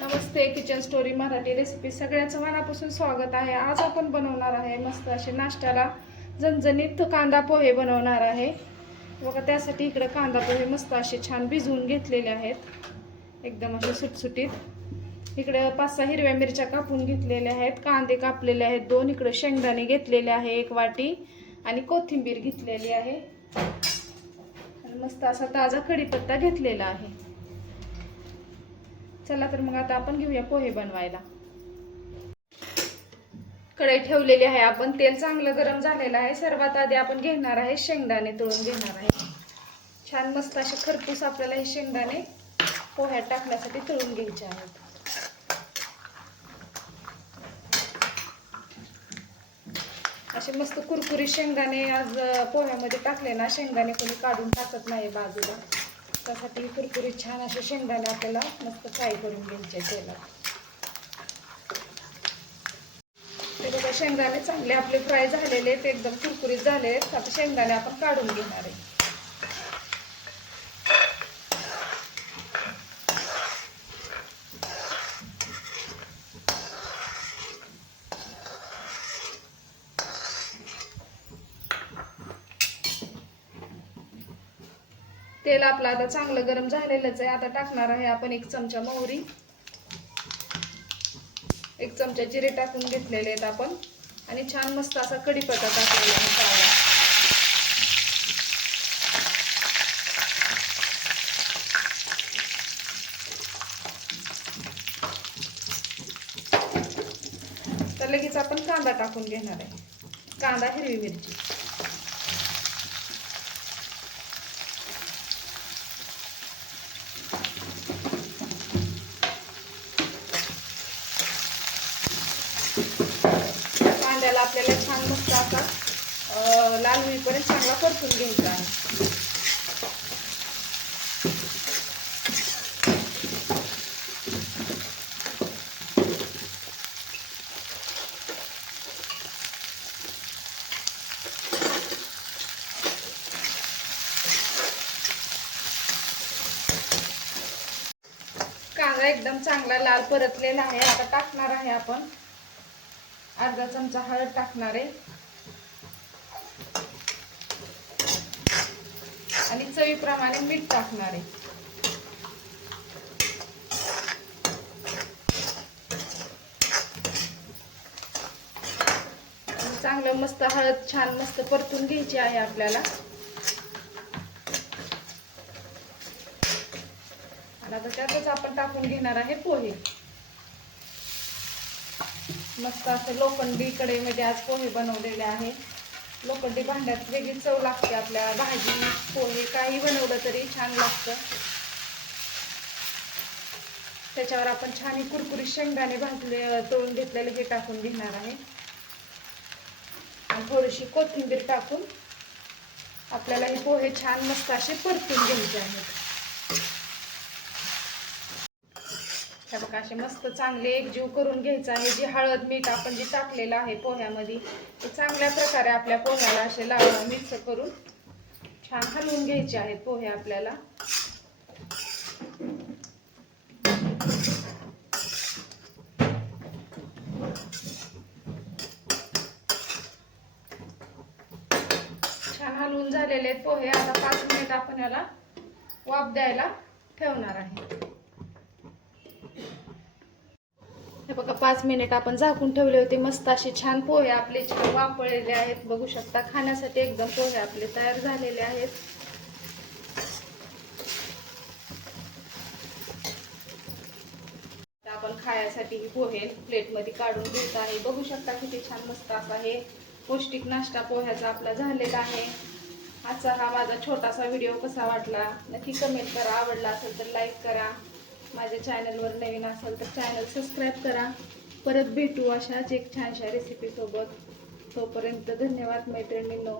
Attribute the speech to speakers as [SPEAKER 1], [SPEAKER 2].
[SPEAKER 1] नमस्ते kitchen story Marathi recipe सगळ्यांचं मनापासून स्वागत आहे. आज आपण बनवणार आहे मस्त असे नाश्त्याला झणझणीत कांदा पोहे बनवणार आहे. बघा त्यासाठी इकडं कांदा पोहे मस्त असे छान भिजवून घेतलेले आहेत. एकदम असे सुटसुटीत. इकडं पाच सहा हिरव्या मिरच्या कापून घेतलेल्या आहेत. कांदे कापलेले आहेत दोन. इकडं शेंगदाणे घेतलेले आहे एक वाटी आणि कोथिंबीर घेतलेली आहे. आणि मस्त असा ताजा कढीपत्ता घेतलेला आहे. चला तर मग आता आपण घेऊया पोहे बनवायला. कढई ठेवलेली आहे आपण. तेल चांगलं गरम झालेलं आहे. सर्वात आधी आपण घेणार आहे शेंगदाणे तळून घेणार आहे. छान मस्त असे खरपूस आपल्याला हे शेंगदाणे पोह्यात टाकण्यासाठी तळून घ्यायचे आहेत. असे मस्त कुरकुरी शेंगदाणे आज पोह्यामध्ये टाकले ना शेंगदाणे कोणी काढून टाकत नाही बाजूला. त्यासाठी कुरकुरीत छान असे शेंगदाणे आपल्याला मस्त फ्राय करून घ्यायचे तेलात ते बघा शेंगदाणे चांगले आपले फ्राय झालेले आहेत एकदम कुरकुरीत झाले आहेत आता शेंगदाणे आपण काढून घेणार आहे. तेल आपलं आता चांगलं गरम झालेलंच आहे. आता टाकणार आहे आपण एक चमचा मोहरी. एक चमचा जिरे टाकून घेतलेले आहेत आपण. आणि छान मस्त असा कढीपत्ता टाकलेला आहे काळा. तर लगेच आपण कांदा टाकून घेणार आहे. कांदा हिरवी मिरची. कांद्याला आपल्याला छान मस्त असा लाल होईपर्यंत चांगला परतून घ्यायचा आहे. कांदा एकदम चांगला लाल परतलेला आहे आता टाकणार आहे आपण. अर्धा चमचा हळद टाकणार आहे. आणि चवीप्रमाणे मीठ टाकणार आहे. चांगलं मस्त हळद छान मस्त परतून घ्यायची आहे आपल्याला. आणि आता त्यातच आपण टाकून घेणार आहे पोहे. मस्त असं लोखंडी कढईमध्ये म्हणजे आज पोहे बनवलेले आहे. लोखंडी भांड्यात वेगळी चव लागते आपल्या भाजी पोहे काही बनवलं तरी छान लागतं. त्याच्यावर आपण छान कुरकुरी कुरकुरीत शेंगदाणे भाजले तळून घेतलेले हे टाकून घेणार आहे. आणि थोडीशी कोथिंबीर टाकून आपल्याला हे पोहे छान मस्त असे परतून घ्यायचे आहेत. हे बघा असे मस्त चांगले एकजीव करून घ्यायचं आहे. जी हळद मीठ आपण जे टाकलेलं आहे पोह्यामध्ये ते चांगल्या प्रकारे आपल्या पोह्याला असे लाव मिक्स करून छान हलवून घ्यायचे आहेत पोहे आपल्याला. छान हलवून झालेले आहेत पोहे. आता पाच मिनिट आपण याला वाफ द्यायला ठेवणार आहे. हे बघा पाच मिनिट आपण झाकून ठेवले होते. मस्त असे छान पोहे आपले छान वापरलेले आहेत. बघू शकता खाण्यासाठी एकदम पोहे आपले तयार झालेले आहेत. आपण खाण्यासाठी पोहे प्लेटमध्ये काढून घेत आहे. बघू शकता किती छान मस्त असा हे पौष्टिक नाश्ता पोह्याचा आपला झालेला आहे. आजचा हा माझा छोटासा व्हिडिओ कसा वाटला? नक्की कमेंट करा. आवडला असेल तर लाईक करा. माझ्या चॅनलवर नवीन असेल तर चॅनल सबस्क्राईब करा. परत भेटू अशाच एक छानशा रेसिपीसोबत तोपर्यंत धन्यवाद मैत्रिणींनो.